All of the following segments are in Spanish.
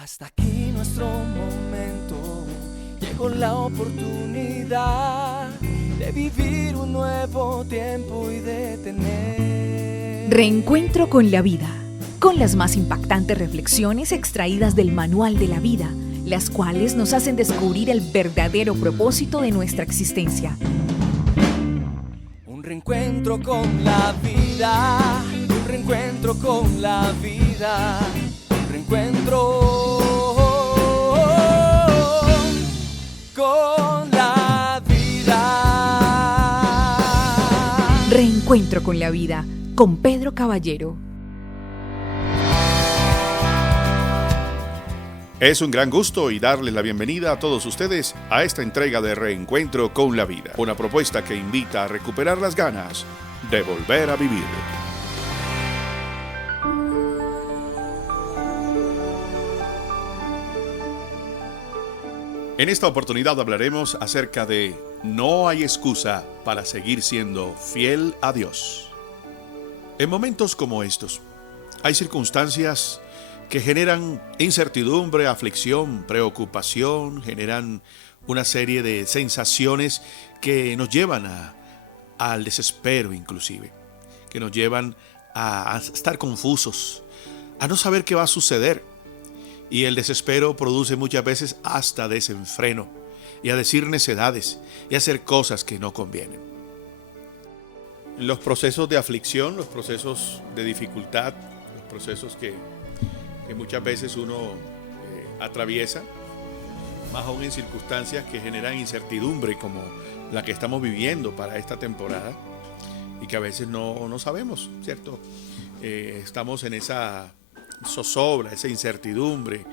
Hasta aquí nuestro momento, llegó la oportunidad de vivir un nuevo tiempo y de tener Reencuentro con la vida, con las más impactantes reflexiones extraídas del Manual de la Vida, las cuales nos hacen descubrir el verdadero propósito de nuestra existencia. un reencuentro con la vida, un reencuentro con la vida, un reencuentro con la vida. Reencuentro con la vida, con Pedro Caballero. Es un gran gusto y darles la bienvenida a todos ustedes a esta entrega de Reencuentro con la Vida, una propuesta que invita a recuperar las ganas de volver a vivir. En esta oportunidad hablaremos acerca de no hay excusa para seguir siendo fiel a Dios. En momentos como estos, hay circunstancias que generan incertidumbre, aflicción, preocupación, generan una serie de sensaciones que nos llevan al desespero inclusive, que nos llevan a estar confusos, a no saber qué va a suceder. Y el desespero produce muchas veces hasta desenfreno y a decir necedades y a hacer cosas que no convienen. Los procesos de aflicción, los procesos de dificultad, los procesos que muchas veces uno atraviesa, más aún en circunstancias que generan incertidumbre como la que estamos viviendo para esta temporada y que a veces no sabemos, ¿cierto? Estamos en esa zozobra, esa incertidumbre,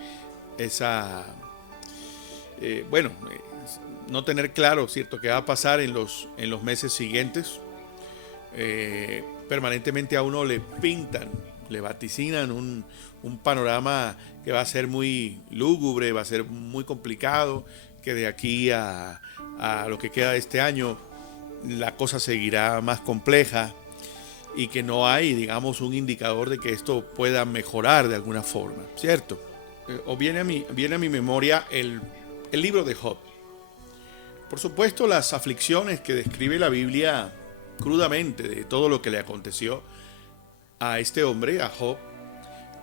no tener claro, ¿cierto?, qué va a pasar en los meses siguientes. Permanentemente a uno le pintan, le vaticinan un panorama que va a ser muy lúgubre, va a ser muy complicado, que de aquí a lo que queda de este año la cosa seguirá más compleja y que no hay, digamos, un indicador de que esto pueda mejorar de alguna forma, ¿cierto? O viene a mi memoria el libro de Job. Por supuesto, las aflicciones que describe la Biblia crudamente de todo lo que le aconteció a este hombre, a Job,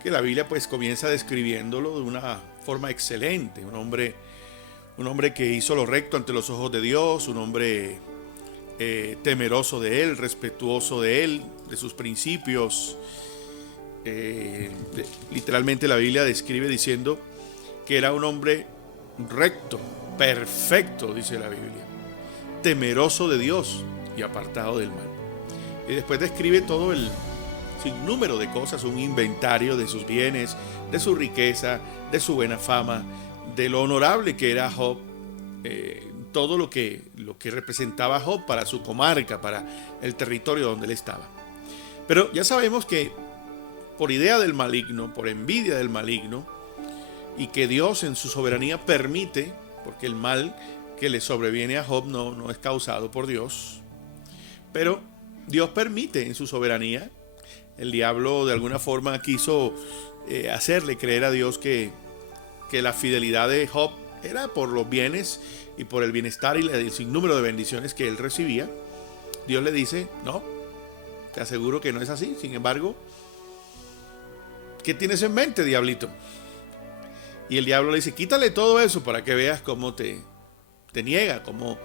que la Biblia pues comienza describiéndolo de una forma excelente, un hombre que hizo lo recto ante los ojos de Dios, un hombre temeroso de él, respetuoso de él, de sus principios. Literalmente la Biblia describe diciendo que era un hombre recto, perfecto, dice la Biblia, temeroso de Dios y apartado del mal. Y después describe todo el sinnúmero de cosas, un inventario de sus bienes, de su riqueza, de su buena fama, de lo honorable que era Job, todo lo que representaba Job para su comarca, para el territorio donde él estaba. Pero ya sabemos que por idea del maligno, por envidia del maligno, y que Dios en su soberanía permite, porque el mal que le sobreviene a Job no es causado por Dios, pero Dios permite en su soberanía. El diablo de alguna forma quiso hacerle creer a Dios que la fidelidad de Job era por los bienes y por el bienestar y el sinnúmero de bendiciones que él recibía. Dios le dice, no, te aseguro que no es así. Sin embargo, ¿qué tienes en mente, diablito? Y el diablo le dice, quítale todo eso para que veas cómo te niega, cómo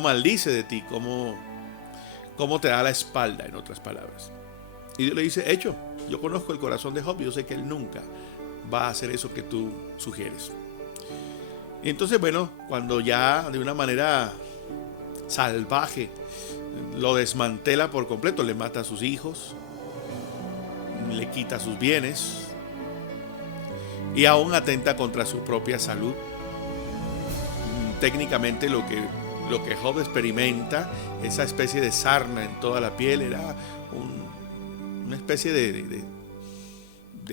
maldice de ti, cómo te da la espalda, en otras palabras. Y Dios le dice, hecho, yo conozco el corazón de Job y yo sé que él nunca va a hacer eso que tú sugieres. Y entonces, bueno, cuando ya de una manera salvaje lo desmantela por completo, le mata a sus hijos, le quita sus bienes y aún atenta contra su propia salud. Técnicamente lo que Job experimenta, esa especie de sarna en toda la piel, era una especie de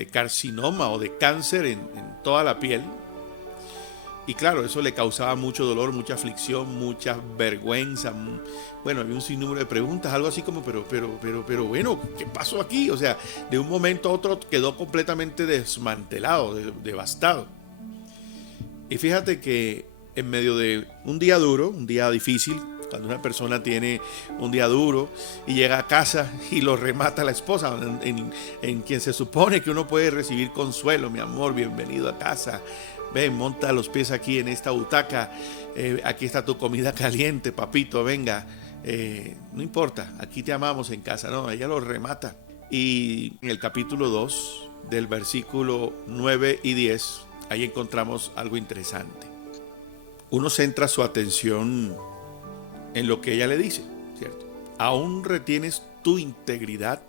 carcinoma o de cáncer en toda la piel. Y claro, eso le causaba mucho dolor, mucha aflicción, mucha vergüenza. Bueno, había un sinnúmero de preguntas, algo así como, pero bueno, ¿qué pasó aquí? O sea, de un momento a otro quedó completamente desmantelado, devastado. Y fíjate que en medio de un día duro, un día difícil, cuando una persona tiene un día duro y llega a casa y lo remata la esposa, en quien se supone que uno puede recibir consuelo, mi amor, bienvenido a casa. Ven, monta los pies aquí en esta butaca, aquí está tu comida caliente, papito, venga, no importa, aquí te amamos en casa. No, ella lo remata. Y en el capítulo 2 del versículo 9 y 10, ahí encontramos algo interesante. Uno centra su atención en lo que ella le dice, ¿cierto? Aún retienes tu integridad,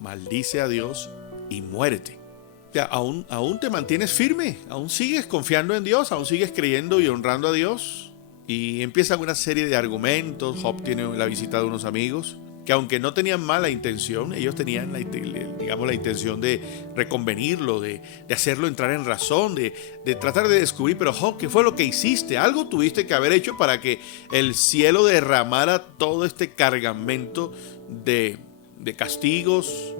maldice a Dios y muérete. O sea, aún te mantienes firme, aún sigues confiando en Dios, aún sigues creyendo y honrando a Dios. Y empiezan una serie de argumentos. Job tiene la visita de unos amigos que, aunque no tenían mala intención, ellos tenían la intención de reconvenirlo, de hacerlo entrar en razón, de tratar de descubrir, pero Job, ¿qué fue lo que hiciste? Algo tuviste que haber hecho para que el cielo derramara todo este cargamento de castigos,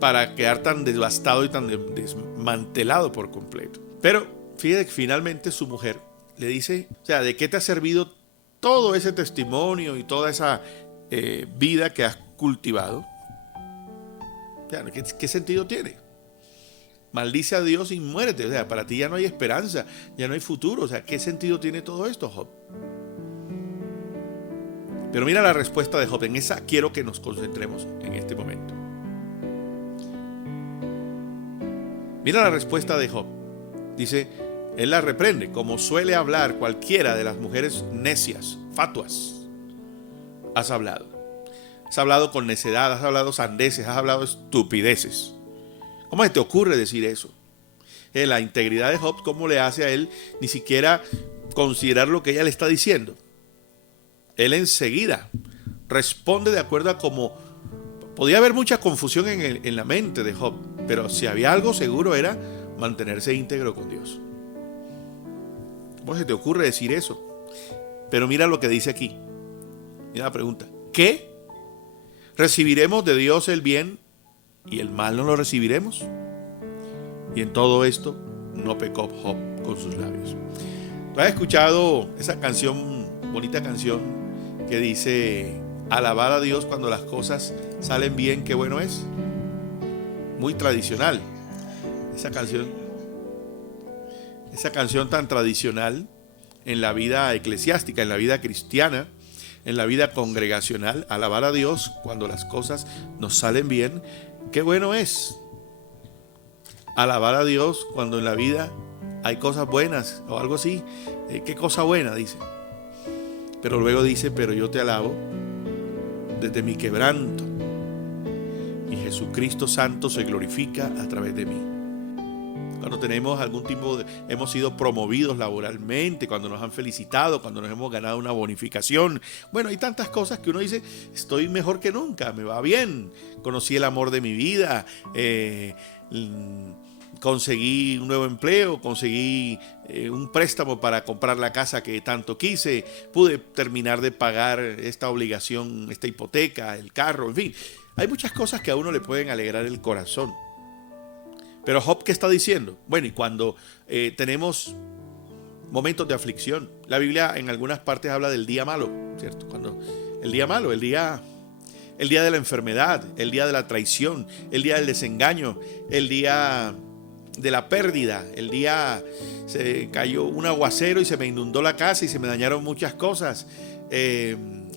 para quedar tan devastado y tan desmantelado por completo. Pero fíjate que finalmente su mujer le dice, o sea, ¿de qué te ha servido todo ese testimonio y toda esa vida que has cultivado? O sea, ¿qué sentido tiene? Maldice a Dios y muérete. O sea, para ti ya no hay esperanza, ya no hay futuro. O sea, ¿qué sentido tiene todo esto, Job? Pero mira la respuesta de Job. En esa quiero que nos concentremos en este momento. Mira la respuesta de Job. Dice, él la reprende, como suele hablar cualquiera de las mujeres necias, fatuas. Has hablado. Has hablado con necedad, has hablado sandeces, has hablado estupideces. ¿Cómo se te ocurre decir eso? La integridad de Job, ¿cómo le hace a él ni siquiera considerar lo que ella le está diciendo? Él enseguida responde de acuerdo a cómo. Podía haber mucha confusión en la mente de Job, pero si había algo seguro era mantenerse íntegro con Dios. ¿Cómo se te ocurre decir eso? Pero mira lo que dice aquí. Mira la pregunta. ¿Qué? ¿Recibiremos de Dios el bien y el mal no lo recibiremos? Y en todo esto no pecó Job con sus labios. ¿Tú has escuchado esa canción, bonita canción, que dice: alabar a Dios cuando las cosas salen bien, qué bueno es? Muy tradicional. Esa canción tan tradicional en la vida eclesiástica, en la vida cristiana, en la vida congregacional. Alabar a Dios cuando las cosas nos salen bien, qué bueno es. Alabar a Dios cuando en la vida hay cosas buenas o algo así, qué cosa buena, dice. Pero luego dice, pero yo te alabo desde mi quebranto, y Jesucristo Santo se glorifica a través de mí. Cuando tenemos hemos sido promovidos laboralmente, cuando nos han felicitado, cuando nos hemos ganado una bonificación. Bueno, hay tantas cosas que uno dice, estoy mejor que nunca, me va bien, conocí el amor de mi vida, conseguí un nuevo empleo, conseguí un préstamo para comprar la casa que tanto quise, pude terminar de pagar esta obligación, esta hipoteca, el carro, en fin. Hay muchas cosas que a uno le pueden alegrar el corazón. Pero Job, ¿qué está diciendo? Bueno, y cuando tenemos momentos de aflicción, la Biblia en algunas partes habla del día malo, ¿cierto? Cuando el día malo, el día de la enfermedad, el día de la traición, el día del desengaño, el día de la pérdida, el día se cayó un aguacero y se me inundó la casa y se me dañaron muchas cosas.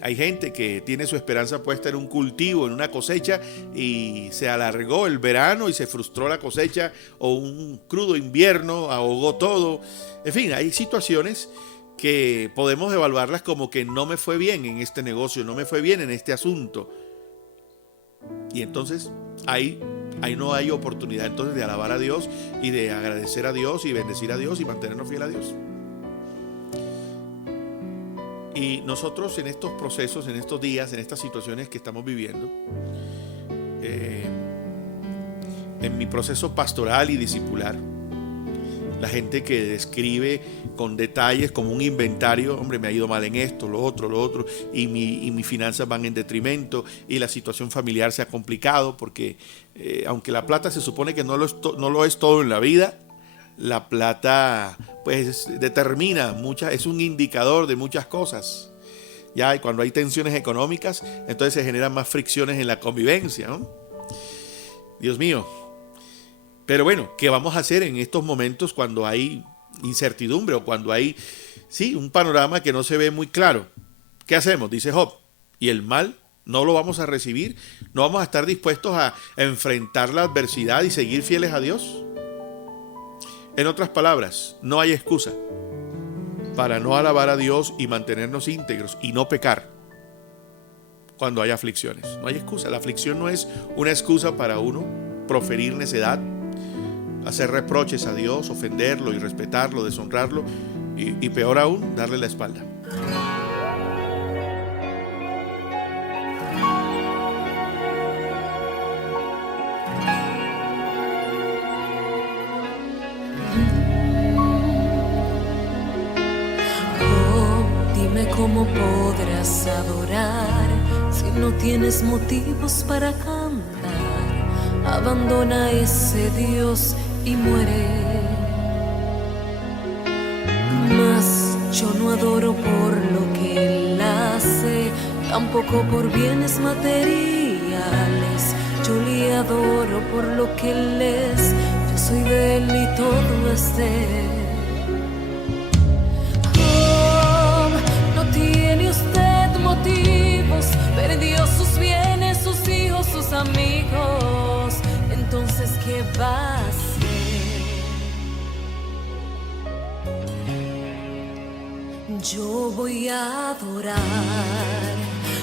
Hay gente que tiene su esperanza puesta en un cultivo, en una cosecha, y se alargó el verano y se frustró la cosecha, o un crudo invierno ahogó todo. En fin, hay situaciones que podemos evaluarlas como que no me fue bien en este negocio, no me fue bien en este asunto. Y entonces ahí no hay oportunidad entonces de alabar a Dios y de agradecer a Dios y bendecir a Dios y mantenernos fiel a Dios. Y nosotros en estos procesos, en estos días, en estas situaciones que estamos viviendo, en mi proceso pastoral y discipular, La gente que describe con detalles como un inventario, hombre, me ha ido mal en esto, lo otro, y mis finanzas van en detrimento, y la situación familiar se ha complicado, porque aunque la plata se supone que no lo es todo en la vida, la plata pues determina es un indicador de muchas cosas. Ya, y cuando hay tensiones económicas, entonces se generan más fricciones en la convivencia, ¿no? Dios mío. Pero bueno, ¿qué vamos a hacer en estos momentos cuando hay incertidumbre o cuando hay, sí, un panorama que no se ve muy claro? ¿Qué hacemos? Dice Job. ¿Y el mal no lo vamos a recibir? ¿No vamos a estar dispuestos a enfrentar la adversidad y seguir fieles a Dios? En otras palabras, no hay excusa para no alabar a Dios y mantenernos íntegros y no pecar cuando hay aflicciones. No hay excusa. La aflicción no es una excusa para uno proferir necedad, hacer reproches a Dios, ofenderlo, irrespetarlo, deshonrarlo y peor aún, darle la espalda. Dime cómo podrás adorar si no tienes motivos para cantar. Abandona a ese Dios y muere. Mas yo no adoro por lo que Él hace, tampoco por bienes materiales. Yo le adoro por lo que Él es. Yo soy de Él y todo es de Él. ¿Tiene usted motivos? Perdió sus bienes, sus hijos, sus amigos. Entonces, ¿qué va a hacer? Yo voy a adorar,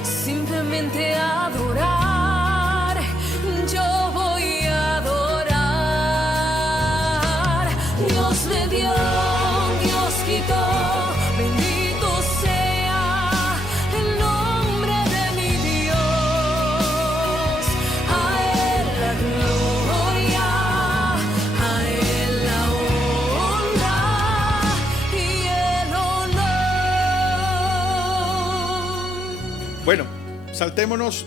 simplemente a adorar. Yo voy a adorar. Dios me dio, Dios quitó. Bueno, saltémonos.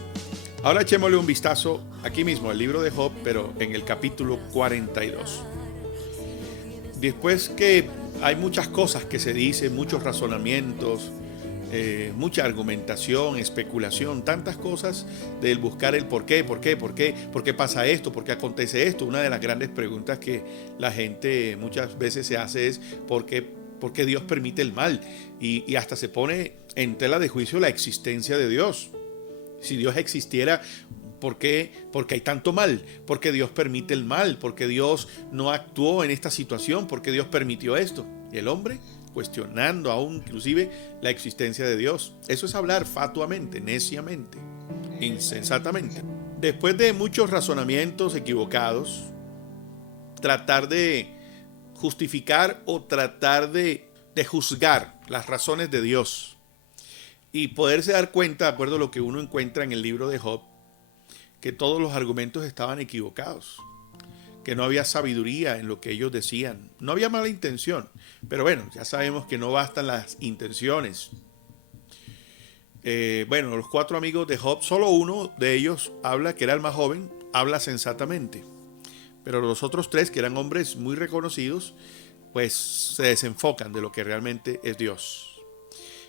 Ahora echémosle un vistazo aquí mismo al libro de Job, pero en el capítulo 42. Después que hay muchas cosas que se dicen, muchos razonamientos, mucha argumentación, especulación, tantas cosas del buscar el por qué pasa esto, por qué acontece esto. Una de las grandes preguntas que la gente muchas veces se hace es ¿por qué Dios permite el mal? Y hasta se pone en tela de juicio la existencia de Dios. Si Dios existiera, ¿por qué hay tanto mal? ¿Por qué Dios permite el mal? ¿Por qué Dios no actuó en esta situación? ¿Por qué Dios permitió esto? Y el hombre cuestionando aún inclusive la existencia de Dios. Eso es hablar fatuamente, neciamente, insensatamente. Después de muchos razonamientos equivocados, tratar de justificar o tratar de juzgar las razones de Dios y poderse dar cuenta, de acuerdo a lo que uno encuentra en el libro de Job, que todos los argumentos estaban equivocados, que no había sabiduría en lo que ellos decían, no había mala intención, pero bueno, ya sabemos que no bastan las intenciones. Bueno, los 4 amigos de Job, solo uno de ellos habla, que era el más joven, habla sensatamente, pero los otros 3, que eran hombres muy reconocidos, pues se desenfocan de lo que realmente es Dios.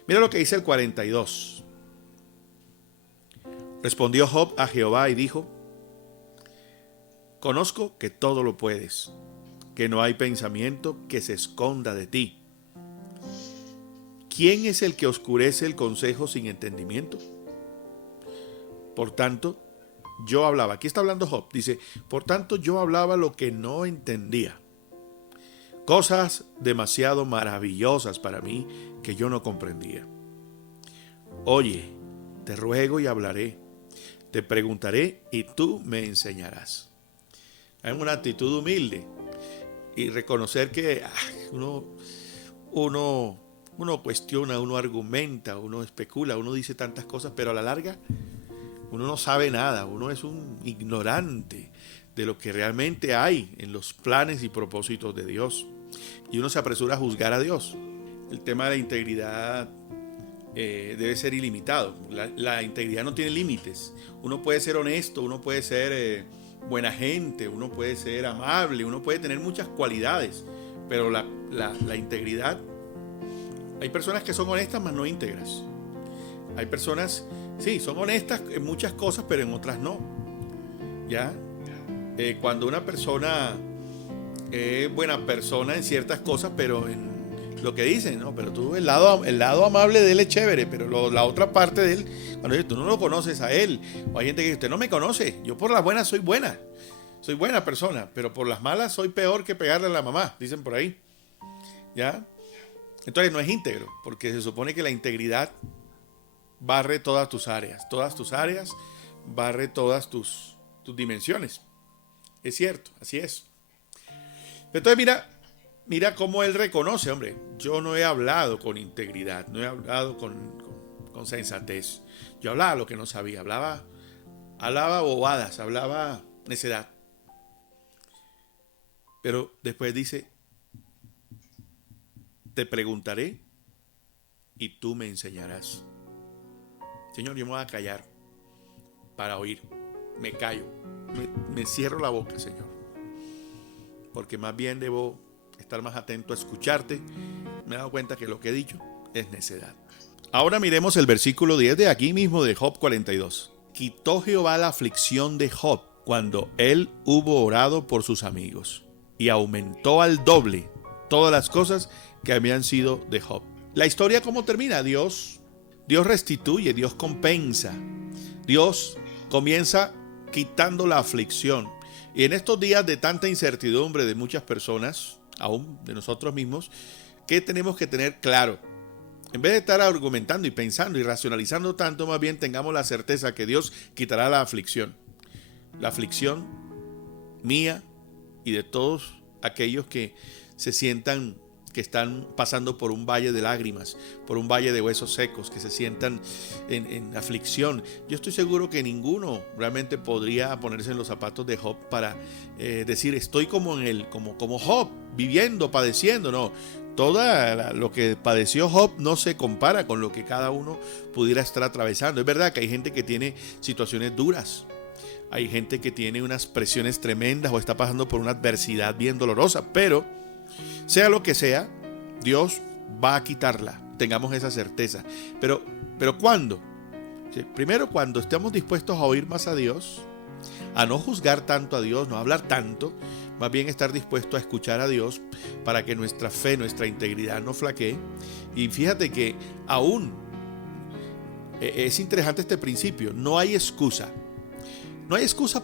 Mira lo que dice el 42. Respondió Job a Jehová y dijo: conozco que todo lo puedes, que no hay pensamiento que se esconda de ti. ¿Quién es el que oscurece el consejo sin entendimiento? Por tanto, yo hablaba. Aquí está hablando Job. Dice: por tanto, yo hablaba lo que no entendía. Cosas demasiado maravillosas para mí que yo no comprendía. Oye, te ruego y hablaré. Te preguntaré y tú me enseñarás. Hay una actitud humilde y reconocer que uno cuestiona, uno argumenta, uno especula, uno dice tantas cosas, pero a la larga uno no sabe nada, uno es un ignorante de lo que realmente hay en los planes y propósitos de Dios. y uno se apresura a juzgar a Dios. El tema de la integridad debe ser ilimitado. La integridad no tiene límites. Uno puede ser honesto, uno puede ser buena gente, uno puede ser amable, uno puede tener muchas cualidades, pero la integridad, hay personas que son honestas mas no íntegras. Hay personas, sí, son honestas en muchas cosas, pero en otras no. ¿Ya? Cuando una persona es buena persona en ciertas cosas, pero en lo que dicen, ¿no? Pero tú, el lado amable de él es chévere, pero la otra parte de él, cuando tú no lo conoces a él, o hay gente que dice, usted no me conoce, yo por las buenas soy buena persona, pero por las malas soy peor que pegarle a la mamá, dicen por ahí. ¿Ya? Entonces no es íntegro, porque se supone que la integridad barre todas tus áreas, barre todas tus dimensiones. Es cierto, así es. Entonces mira cómo él reconoce, hombre, yo no he hablado con integridad, no he hablado con sensatez. Yo hablaba lo que no sabía, hablaba bobadas, hablaba necedad. Pero después dice, te preguntaré y tú me enseñarás. Señor, yo me voy a callar para oír. Me callo, me cierro la boca, Señor, porque más bien debo estar más atento a escucharte. Me he dado cuenta que lo que he dicho es necedad. Ahora miremos el versículo 10 de aquí mismo de Job 42. Quitó Jehová la aflicción de Job cuando él hubo orado por sus amigos, y aumentó al doble todas las cosas que habían sido de Job. La historia, ¿cómo termina? Dios restituye, Dios compensa, Dios comienza quitando la aflicción. Y en estos días de tanta incertidumbre de muchas personas, aún de nosotros mismos, ¿qué tenemos que tener claro? En vez de estar argumentando y pensando y racionalizando tanto, más bien tengamos la certeza que Dios quitará la aflicción. La aflicción mía y de todos aquellos que se sientan que están pasando por un valle de lágrimas, por un valle de huesos secos, que se sientan en aflicción. Yo estoy seguro que ninguno realmente podría ponerse en los zapatos de Job para decir, estoy como Job, viviendo, padeciendo. No, lo que padeció Job no se compara con lo que cada uno pudiera estar atravesando. Es verdad que hay gente que tiene situaciones duras, hay gente que tiene unas presiones tremendas o está pasando por una adversidad bien dolorosa, pero sea lo que sea, Dios va a quitarla, tengamos esa certeza. Pero ¿cuándo? Sí, primero, cuando estemos dispuestos a oír más a Dios, a no juzgar tanto a Dios, no hablar tanto, más bien estar dispuesto a escuchar a Dios para que nuestra fe, nuestra integridad no flaquee. Y fíjate que aún es interesante este principio, no hay excusa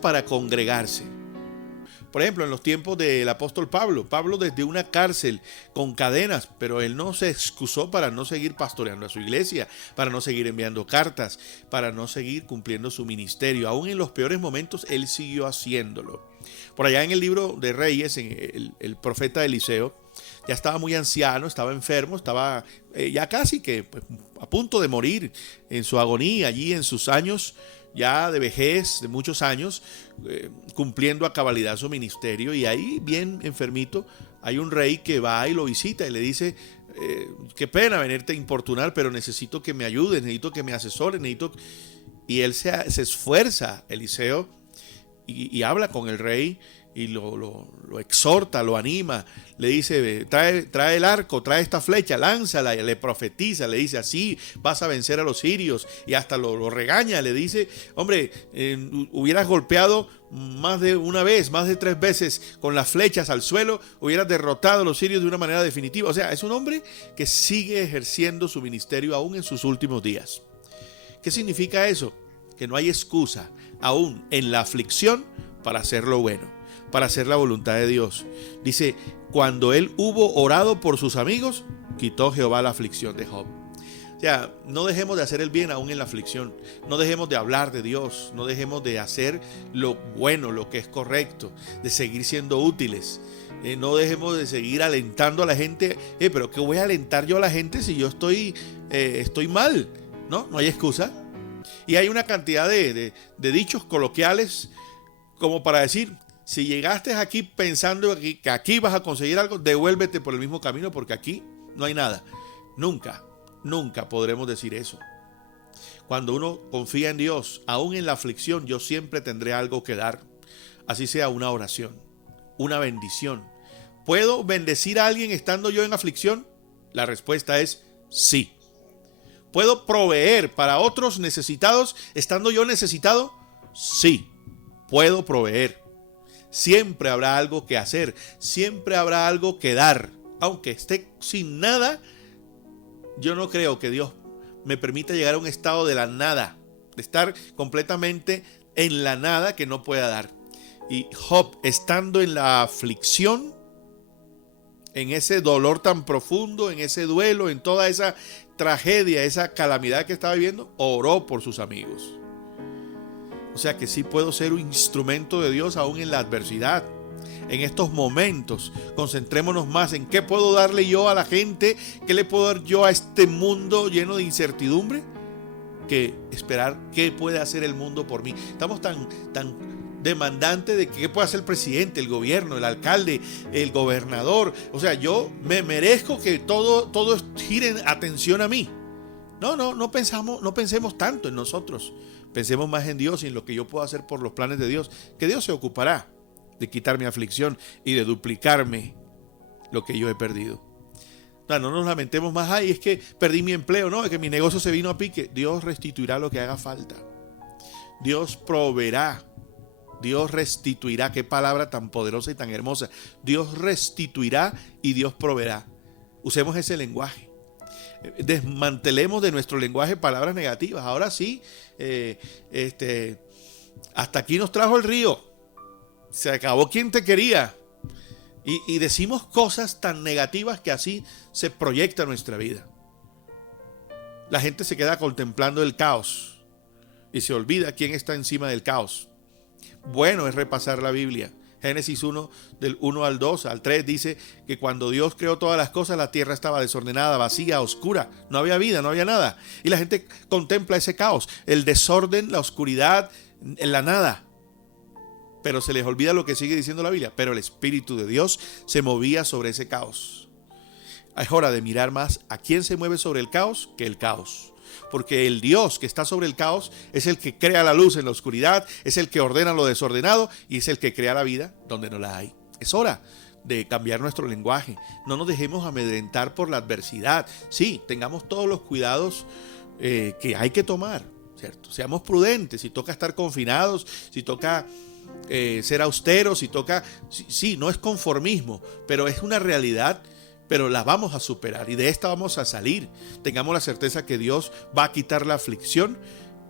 para congregarse. Por ejemplo, en los tiempos del apóstol Pablo desde una cárcel con cadenas, pero él no se excusó para no seguir pastoreando a su iglesia, para no seguir enviando cartas, para no seguir cumpliendo su ministerio. Aún en los peores momentos, él siguió haciéndolo. Por allá en el libro de Reyes, el profeta Eliseo ya estaba muy anciano, estaba enfermo, estaba ya casi que a punto de morir en su agonía, allí en sus años ya de vejez, de muchos años, cumpliendo a cabalidad su ministerio. Y ahí, bien enfermito, hay un rey que va y lo visita y le dice, qué pena venirte a importunar, pero necesito que me ayudes, necesito que me asesores, Y él se esfuerza, Eliseo, y habla con el rey y lo exhorta, lo anima, le dice, trae el arco, trae esta flecha, lánzala, y le profetiza, le dice, así vas a vencer a los sirios, y hasta lo regaña, le dice, hombre, hubieras golpeado más de una vez, más de 3 veces con las flechas al suelo, hubieras derrotado a los sirios de una manera definitiva. O sea, es un hombre que sigue ejerciendo su ministerio aún en sus últimos días. ¿Qué significa eso? Que no hay excusa, aún en la aflicción, para hacer lo bueno, para hacer la voluntad de Dios. Dice, cuando él hubo orado por sus amigos, quitó Jehová la aflicción de Job. O sea, no dejemos de hacer el bien aún en la aflicción. No dejemos de hablar de Dios. No dejemos de hacer lo bueno, lo que es correcto, de seguir siendo útiles. No dejemos de seguir alentando a la gente. Pero ¿qué voy a alentar yo a la gente si yo estoy mal? No hay excusa. Y hay una cantidad de dichos coloquiales como para decir, Si llegaste aquí pensando que aquí vas a conseguir algo, devuélvete por el mismo camino porque aquí no hay nada. Nunca, nunca podremos decir eso. Cuando uno confía en Dios, aún en la aflicción, yo siempre tendré algo que dar. Así sea una oración, una bendición. ¿Puedo bendecir a alguien estando yo en aflicción? La respuesta es sí. ¿Puedo proveer para otros necesitados estando yo necesitado? Sí, puedo proveer. Siempre habrá algo que hacer, siempre habrá algo que dar. Aunque esté sin nada, yo no creo que Dios me permita llegar a un estado de la nada, de estar completamente en la nada que no pueda dar. Y Job, estando en la aflicción, en ese dolor tan profundo, en ese duelo, en toda esa tragedia, esa calamidad que estaba viviendo, oró por sus amigos. O sea que sí puedo ser un instrumento de Dios aún en la adversidad. En estos momentos, concentrémonos más en qué puedo darle yo a la gente, qué le puedo dar yo a este mundo lleno de incertidumbre, que esperar qué puede hacer el mundo por mí. Estamos tan demandantes de qué puede hacer el presidente, el gobierno, el alcalde, el gobernador. O sea, yo me merezco que todo gire en atención a mí. No pensemos tanto en nosotros. Pensemos más en Dios y en lo que yo puedo hacer por los planes de Dios, que Dios se ocupará de quitar mi aflicción y de duplicarme lo que yo he perdido. No nos lamentemos más, ay, es que perdí mi empleo, no, es que mi negocio se vino a pique. Dios restituirá lo que haga falta. Dios proveerá. Dios restituirá. Qué palabra tan poderosa y tan hermosa. Dios restituirá y Dios proveerá. Usemos ese lenguaje. Desmantelemos de nuestro lenguaje palabras negativas. Ahora sí, hasta aquí nos trajo el río. Se acabó quien te quería. Y decimos cosas tan negativas que así se proyecta nuestra vida. La gente se queda contemplando el caos y se olvida quién está encima del caos. Bueno es repasar la Biblia. Génesis 1, del 1 al 2, al 3, dice que cuando Dios creó todas las cosas, la tierra estaba desordenada, vacía, oscura. No había vida, no había nada. Y la gente contempla ese caos, el desorden, la oscuridad, la nada. Pero se les olvida lo que sigue diciendo la Biblia. Pero el Espíritu de Dios se movía sobre ese caos. Es hora de mirar más a quién se mueve sobre el caos que el caos. Porque el Dios que está sobre el caos es el que crea la luz en la oscuridad, es el que ordena lo desordenado y es el que crea la vida donde no la hay. Es hora de cambiar nuestro lenguaje. No nos dejemos amedrentar por la adversidad. Sí, tengamos todos los cuidados que hay que tomar, ¿cierto? Seamos prudentes, si toca estar confinados, si toca ser austeros, si toca... Sí, no es conformismo, pero es una realidad. Pero la vamos a superar y de esta vamos a salir. Tengamos la certeza que Dios va a quitar la aflicción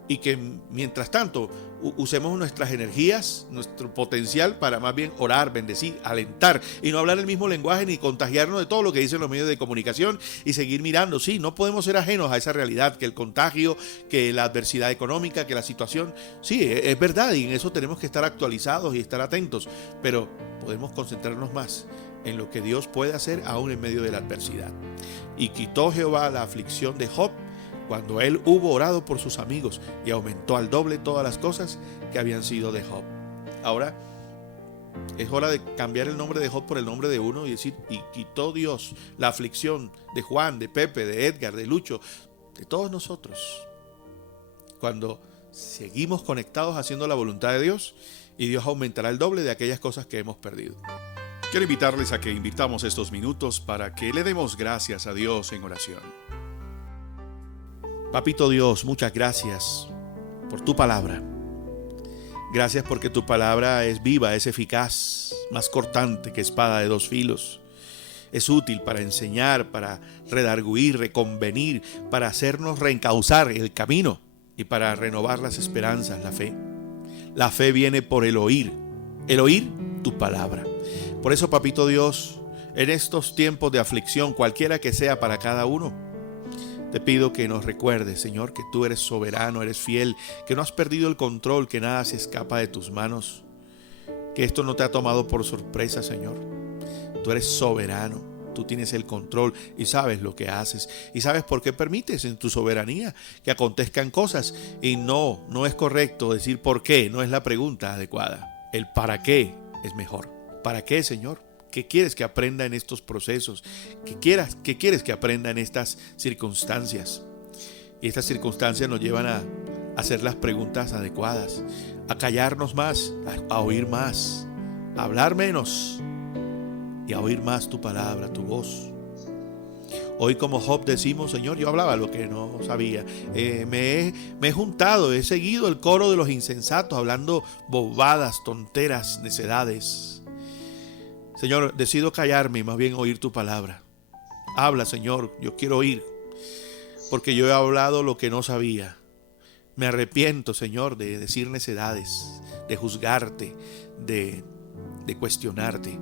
y que mientras tanto usemos nuestras energías, nuestro potencial para más bien orar, bendecir, alentar y no hablar el mismo lenguaje ni contagiarnos de todo lo que dicen los medios de comunicación y seguir mirando. Sí, no podemos ser ajenos a esa realidad, que el contagio, que la adversidad económica, que la situación, sí, es verdad y en eso tenemos que estar actualizados y estar atentos, pero podemos concentrarnos más en lo que Dios puede hacer aún en medio de la adversidad. Y quitó Jehová la aflicción de Job cuando él hubo orado por sus amigos y aumentó al doble todas las cosas que habían sido de Job. Ahora es hora de cambiar el nombre de Job por el nombre de uno y decir, y quitó Dios la aflicción de Juan, de Pepe, de Edgar, de Lucho, de todos nosotros. Cuando seguimos conectados haciendo la voluntad de Dios, y Dios aumentará el doble de aquellas cosas que hemos perdido. Quiero invitarles a que invitamos estos minutos para que le demos gracias a Dios en oración. Papito Dios, muchas gracias por tu palabra. Gracias porque tu palabra es viva, es eficaz, más cortante que espada de dos filos. Es útil para enseñar, para redarguir, reconvenir, para hacernos reencauzar el camino y para renovar las esperanzas, la fe. La fe viene por el oír tu palabra. Por eso, Papito Dios, en estos tiempos de aflicción, cualquiera que sea para cada uno, te pido que nos recuerdes, Señor, que tú eres soberano, eres fiel, que no has perdido el control, que nada se escapa de tus manos, que esto no te ha tomado por sorpresa, Señor. Tú eres soberano, tú tienes el control y sabes lo que haces y sabes por qué permites en tu soberanía que acontezcan cosas. Y no es correcto decir por qué, no es la pregunta adecuada. El para qué es mejor. ¿Para qué, Señor? ¿Qué quieres que aprenda en estos procesos? ¿Qué quieres que aprenda en estas circunstancias? Y estas circunstancias nos llevan a hacer las preguntas adecuadas, a callarnos más, a oír más, a hablar menos y a oír más tu palabra, tu voz. Hoy, como Job, decimos: Señor, yo hablaba lo que no sabía. Me he juntado, he seguido el coro de los insensatos, hablando bobadas, tonteras, necedades. Señor, decido callarme y más bien oír tu palabra. Habla, Señor, yo quiero oír, porque yo he hablado lo que no sabía. Me arrepiento, Señor, de decir necedades, de juzgarte, de cuestionarte.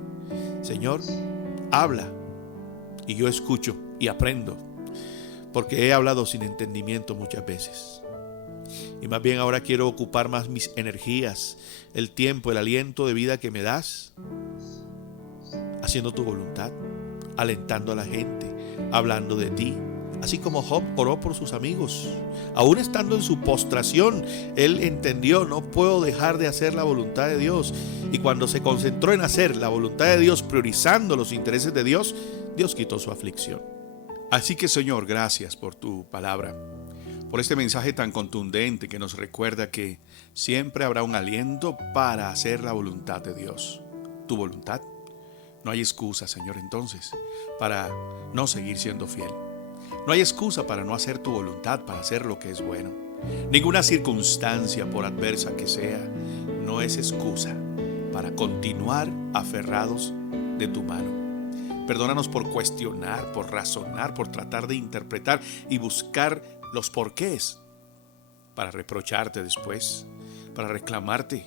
Señor, habla y yo escucho y aprendo, porque he hablado sin entendimiento muchas veces. Y más bien ahora quiero ocupar más mis energías, el tiempo, el aliento de vida que me das, haciendo tu voluntad, alentando a la gente, hablando de ti. Así como Job oró por sus amigos, aún estando en su postración, él entendió: no puedo dejar de hacer la voluntad de Dios. Y cuando se concentró en hacer la voluntad de Dios, priorizando los intereses de Dios, Dios quitó su aflicción. Así que, Señor, gracias por tu palabra, por este mensaje tan contundente que nos recuerda que siempre habrá un aliento para hacer la voluntad de Dios. Tu voluntad. No hay excusa, Señor, entonces, para no seguir siendo fiel. No hay excusa para no hacer tu voluntad, para hacer lo que es bueno. Ninguna circunstancia, por adversa que sea, no es excusa para continuar aferrados de tu mano. Perdónanos por cuestionar, por razonar, por tratar de interpretar y buscar los porqués, para reprocharte después, para reclamarte,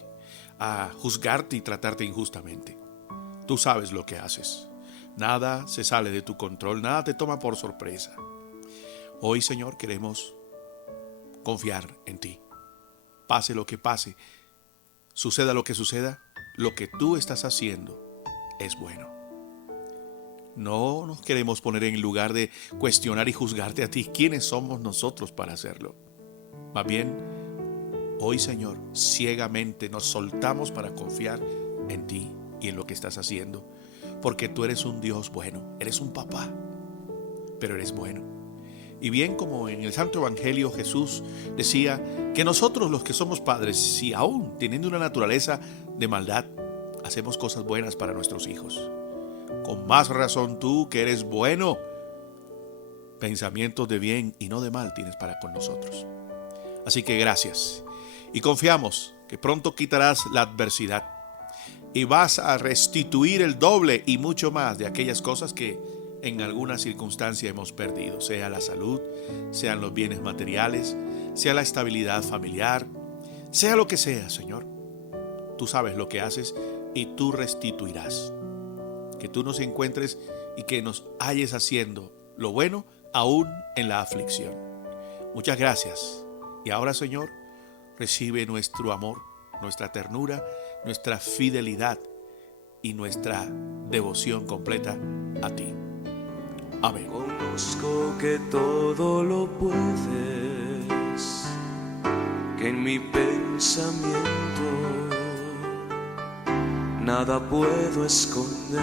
a juzgarte y tratarte injustamente. Tú sabes lo que haces. Nada se sale de tu control, nada te toma por sorpresa. Hoy, Señor, queremos confiar en ti. Pase lo que pase, suceda lo que tú estás haciendo es bueno. No nos queremos poner en lugar de cuestionar y juzgarte a ti. ¿Quiénes somos nosotros para hacerlo? Más bien, hoy, Señor, ciegamente nos soltamos para confiar en ti y en lo que estás haciendo, porque tú eres un Dios bueno, eres un papá, pero eres bueno. Y bien como en el Santo Evangelio Jesús decía que nosotros los que somos padres, si aún teniendo una naturaleza de maldad, hacemos cosas buenas para nuestros hijos, con más razón tú, que eres bueno, pensamientos de bien y no de mal tienes para con nosotros. Así que gracias, y confiamos que pronto quitarás la adversidad y vas a restituir el doble y mucho más de aquellas cosas que en alguna circunstancia hemos perdido, sea la salud, sean los bienes materiales, sea la estabilidad familiar, sea lo que sea, Señor. Tú sabes lo que haces y tú restituirás. Que tú nos encuentres y que nos halles haciendo lo bueno aún en la aflicción. Muchas gracias. Y ahora, Señor, recibe nuestro amor, nuestra ternura, nuestra fidelidad y nuestra devoción completa a ti. Amén. Conozco que todo lo puedes, que en mi pensamiento nada puedo esconder.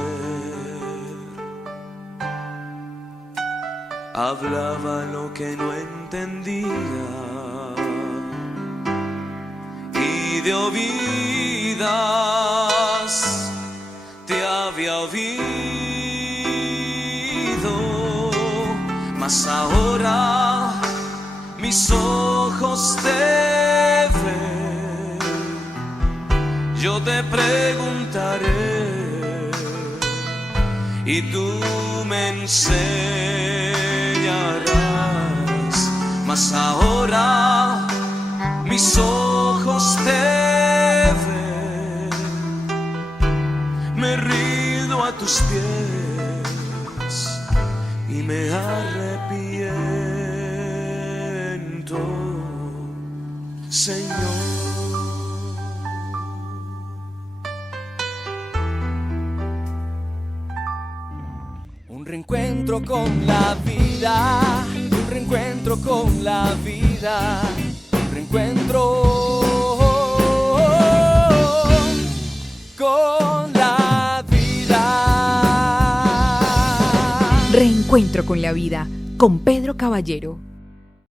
Hablaba lo que no entendía y de oídas te había oído. Mas ahora mis ojos te ven, yo te preguntaré y tú me enseñarás. Mas ahora mis ojos te ven, me rindo a tus pies y me arrepiento, Señor. Un reencuentro con la vida, un reencuentro con la vida, un reencuentro con encuentro con la vida con Pedro Caballero.